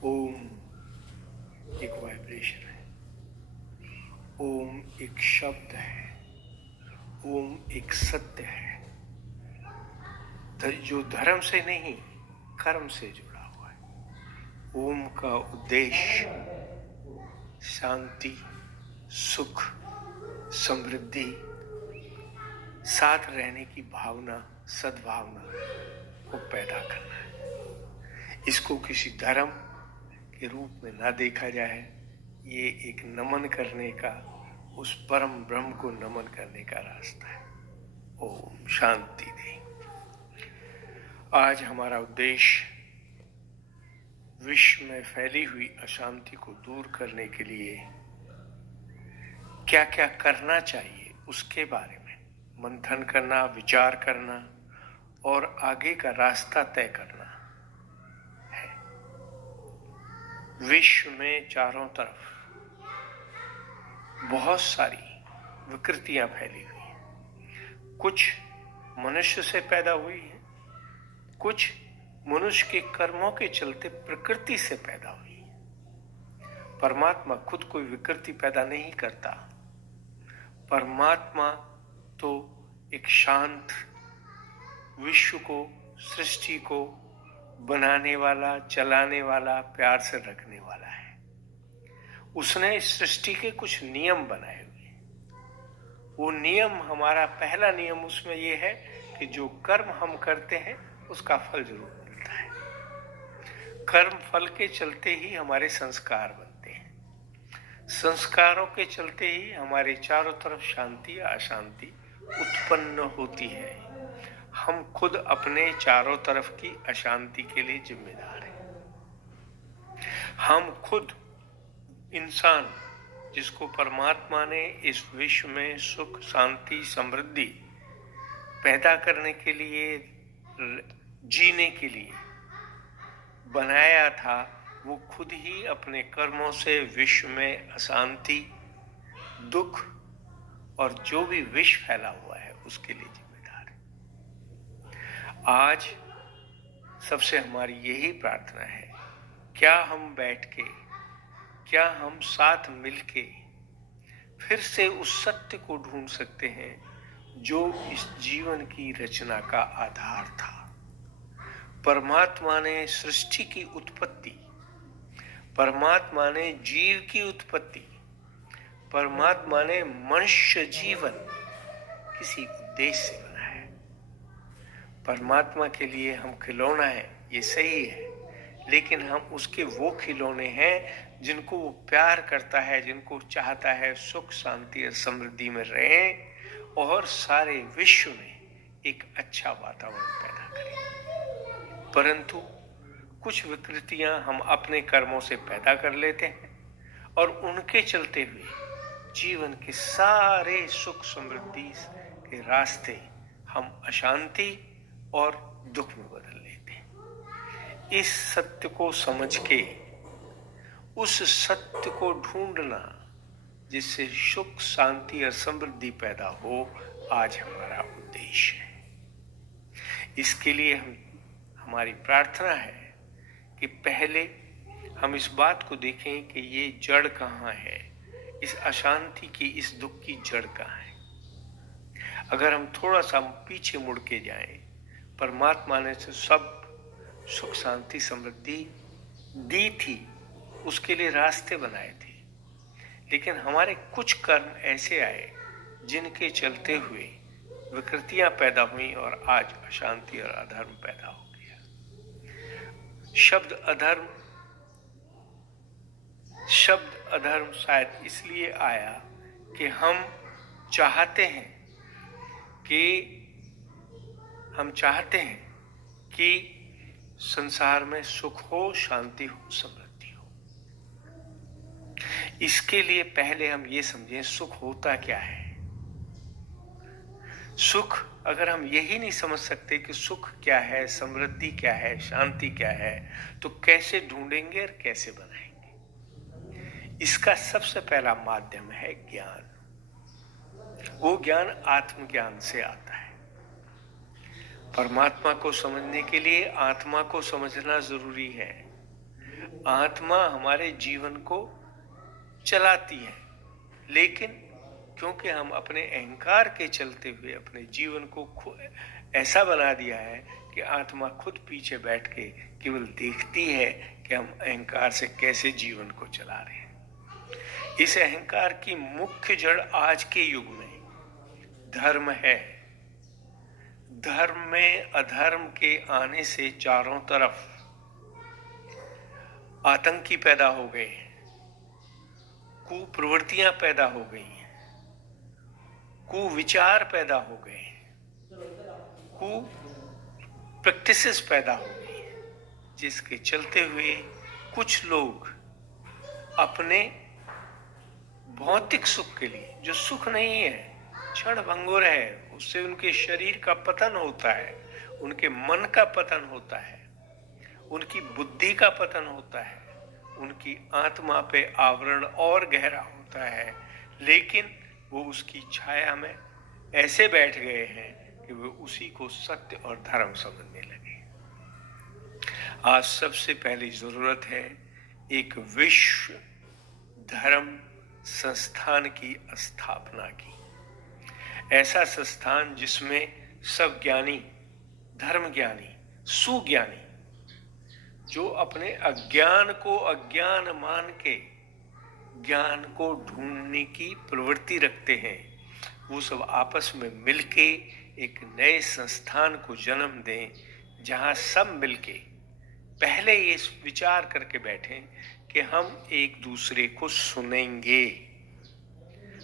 ओम एक वाइब्रेशन है, ओम एक शब्द है, ओम एक सत्य है जो धर्म से नहीं कर्म से जुड़ा हुआ है। ओम का उद्देश्य शांति, सुख, समृद्धि, साथ रहने की भावना, सद्भावना को पैदा करना है। इसको किसी धर्म के रूप में ना देखा जाए, ये एक नमन करने का, उस परम ब्रह्म को नमन करने का रास्ता है। ओम शांति दे। आज हमारा उद्देश्य विश्व में फैली हुई अशांति को दूर करने के लिए क्या क्या करना चाहिए उसके बारे में मंथन करना, विचार करना और आगे का रास्ता तय करना है। विश्व में चारों तरफ बहुत सारी विकृतियां फैली हुई हैं। कुछ मनुष्य से पैदा हुई है, कुछ मनुष्य के कर्मों के चलते प्रकृति से पैदा हुई है। परमात्मा खुद कोई विकृति पैदा नहीं करता। परमात्मा तो एक शांत विश्व को, सृष्टि को बनाने वाला, चलाने वाला, प्यार से रखने वाला है। उसने इस सृष्टि के कुछ नियम बनाए हुए हैं। वो नियम, हमारा पहला नियम उसमें ये है कि जो कर्म हम करते हैं उसका फल जरूर मिलता है। कर्म फल के चलते ही हमारे संस्कार बनते हैं। संस्कारों के चलते ही हमारे चारों तरफ शांति या अशांति उत्पन्न होती है। हम खुद अपने चारों तरफ की अशांति के लिए जिम्मेदार हैं। हम खुद इंसान, जिसको परमात्मा ने इस विश्व में सुख, शांति, समृद्धि पैदा करने के लिए, जीने के लिए बनाया था, वो खुद ही अपने कर्मों से विश्व में अशांति, दुख और जो भी विष फैला हुआ है उसके लिए जिम्मेदार है। आज सबसे हमारी यही प्रार्थना है, क्या हम बैठ के, क्या हम साथ मिलके फिर से उस सत्य को ढूंढ सकते हैं जो इस जीवन की रचना का आधार था। परमात्मा ने सृष्टि की उत्पत्ति, परमात्मा ने जीव की उत्पत्ति, परमात्मा ने मनुष्य जीवन किसी उद्देश्य से बनाया। परमात्मा के लिए हम खिलौना है, ये सही है, लेकिन हम उसके वो खिलौने हैं जिनको वो प्यार करता है, जिनको चाहता है सुख, शांति और समृद्धि में रहें और सारे विश्व में एक अच्छा वातावरण पैदा करें। परंतु कुछ विकृतियां हम अपने कर्मों से पैदा कर लेते हैं और उनके चलते हुए जीवन के सारे सुख, समृद्धि के रास्ते हम अशांति और दुख में बदल लेते हैं। इस सत्य को समझ के उस सत्य को ढूंढना जिससे सुख, शांति और समृद्धि पैदा हो, आज हमारा उद्देश्य है। इसके लिए हमारी प्रार्थना है कि पहले हम इस बात को देखें कि ये जड़ कहाँ है, इस अशांति की, इस दुख की जड़ कहाँ है। अगर हम थोड़ा सा पीछे मुड़ के जाएं, परमात्मा ने तो सब सुख, शांति, समृद्धि दी थी, उसके लिए रास्ते बनाए थे, लेकिन हमारे कुछ कर्म ऐसे आए जिनके चलते हुए विकृतियां पैदा हुई और आज अशांति और अधर्म पैदा हो गया। शब्द अधर्म शायद इसलिए आया कि हम चाहते हैं कि संसार में सुख हो, शांति हो, समृद्धि हो। इसके लिए पहले हम ये समझें सुख होता क्या है। सुख, अगर हम यही नहीं समझ सकते कि सुख क्या है, समृद्धि क्या है, शांति क्या है, तो कैसे ढूंढेंगे और कैसे बनाएंगे। इसका सबसे पहला माध्यम है ज्ञान। वो ज्ञान आत्मज्ञान से आता है। परमात्मा को समझने के लिए आत्मा को समझना जरूरी है। आत्मा हमारे जीवन को चलाती है, लेकिन क्योंकि हम अपने अहंकार के चलते हुए अपने जीवन को ऐसा बना दिया है कि आत्मा खुद पीछे बैठ के केवल देखती है कि हम अहंकार से कैसे जीवन को चला रहे हैं। इस अहंकार की मुख्य जड़ आज के युग में धर्म है। धर्म में अधर्म के आने से चारों तरफ आतंकी पैदा हो गए, कुप्रवृत्तियां पैदा हो गई हैं, कुविचार पैदा हो गए, कु प्रैक्टिसेस पैदा हो गई, जिसके चलते हुए कुछ लोग अपने भौतिक सुख के लिए, जो सुख नहीं है, क्षण भंगुर है, उससे उनके शरीर का पतन होता है, उनके मन का पतन होता है, उनकी बुद्धि का पतन होता है, उनकी आत्मा पे आवरण और गहरा होता है, लेकिन वो उसकी छाया में ऐसे बैठ गए हैं कि वो उसी को सत्य और धर्म समझने लगे। आज सबसे पहली जरूरत है एक विश्व धर्म संस्थान की स्थापना की। ऐसा संस्थान जिसमें सब ज्ञानी, धर्म ज्ञानी, सुज्ञानी, जो अपने अज्ञान को अज्ञान मान के ज्ञान को ढूंढने की प्रवृत्ति रखते हैं, वो सब आपस में मिलके एक नए संस्थान को जन्म दें, जहां सब मिलके पहले ये विचार करके बैठें कि हम एक दूसरे को सुनेंगे,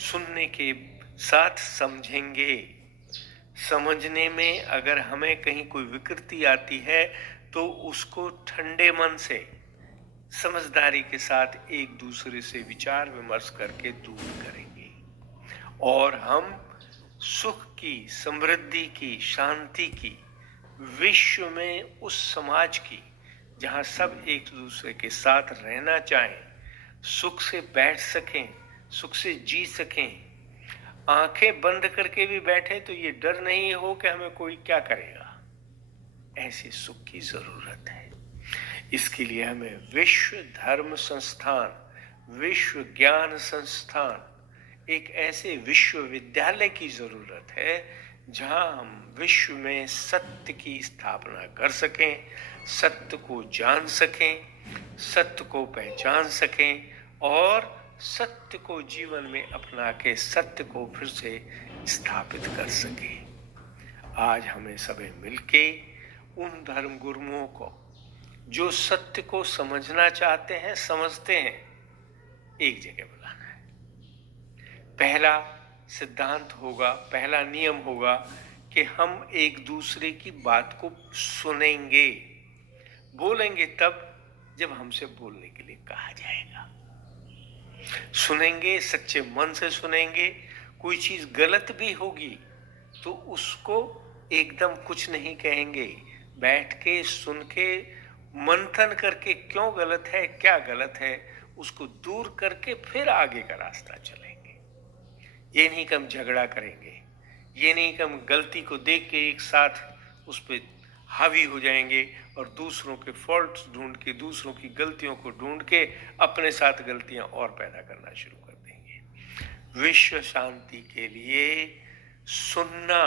सुनने के साथ समझेंगे। समझने में अगर हमें कहीं कोई विकृति आती है तो उसको ठंडे मन से, समझदारी के साथ एक दूसरे से विचार विमर्श करके दूर करेंगे, और हम सुख की, समृद्धि की, शांति की, विश्व में उस समाज की जहां सब एक दूसरे के साथ रहना चाहें, सुख से बैठ सकें, सुख से जी सकें, आंखें बंद करके भी बैठे तो ये डर नहीं हो कि हमें कोई क्या करेगा, ऐसे सुख की जरूरत है। इसके लिए हमें विश्व धर्म संस्थान, विश्व ज्ञान संस्थान, एक ऐसे विश्वविद्यालय की जरूरत है जहां हम विश्व में सत्य की स्थापना कर सकें, सत्य को जान सकें, सत्य को पहचान सकें और सत्य को जीवन में अपना के सत्य को फिर से स्थापित कर सकें। आज हमें सभी मिलके उन धर्म गुरुओं को जो सत्य को समझना चाहते हैं, समझते हैं, एक जगह बुलाना है। पहला सिद्धांत होगा, पहला नियम होगा कि हम एक दूसरे की बात को सुनेंगे, बोलेंगे तब जब हमसे बोलने के लिए कहा जाएगा। सुनेंगे, सच्चे मन से सुनेंगे। कोई चीज गलत भी होगी तो उसको एकदम कुछ नहीं कहेंगे, बैठ के सुन के मंथन करके क्यों गलत है, क्या गलत है, उसको दूर करके फिर आगे का रास्ता चलेंगे। ये नहीं कि हम झगड़ा करेंगे, ये नहीं कि हम गलती को देख के एक साथ उस पर हावी हो जाएंगे और दूसरों के फॉल्ट्स ढूंढ के, दूसरों की गलतियों को ढूंढ के अपने साथ गलतियां और पैदा करना शुरू कर देंगे। विश्व शांति के लिए सुनना,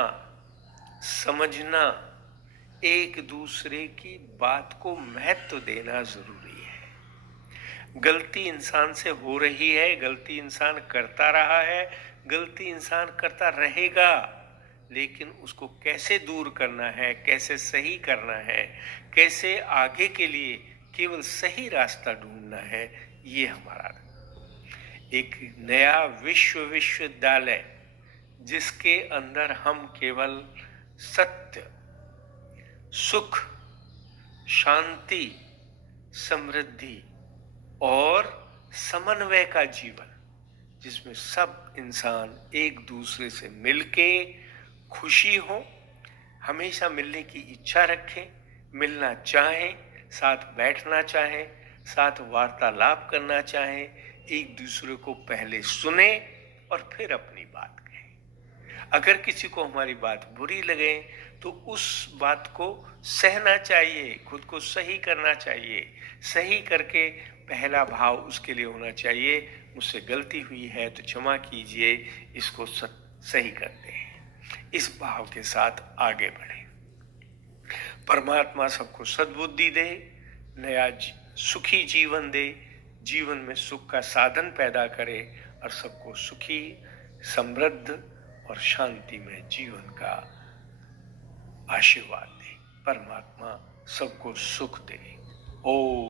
समझना, एक दूसरे की बात को महत्व देना जरूरी है। गलती इंसान से हो रही है, गलती इंसान करता रहा है, गलती इंसान करता रहेगा, लेकिन उसको कैसे दूर करना है, कैसे सही करना है, कैसे आगे के लिए केवल सही रास्ता ढूंढना है, ये हमारा एक नया विश्वविद्यालय, जिसके अंदर हम केवल सत्य, सुख, शांति, समृद्धि और समन्वय का जीवन, जिसमें सब इंसान एक दूसरे से मिलके खुशी हो, हमेशा मिलने की इच्छा रखें, मिलना चाहें, साथ बैठना चाहें, साथ वार्तालाप करना चाहें, एक दूसरे को पहले सुने और फिर अपनी बात कहें। अगर किसी को हमारी बात बुरी लगे तो उस बात को सहना चाहिए, खुद को सही करना चाहिए। सही करके पहला भाव उसके लिए होना चाहिए, मुझसे गलती हुई है तो क्षमा कीजिए, इसको सही करते हैं। इस भाव के साथ आगे बढ़े। परमात्मा सबको सद्बुद्धि दे, नया सुखी जीवन दे, जीवन में सुख का साधन पैदा करे और सबको सुखी, समृद्ध और शांति में जीवन का आशीर्वाद दे। परमात्मा सबको सुख दे। ओम।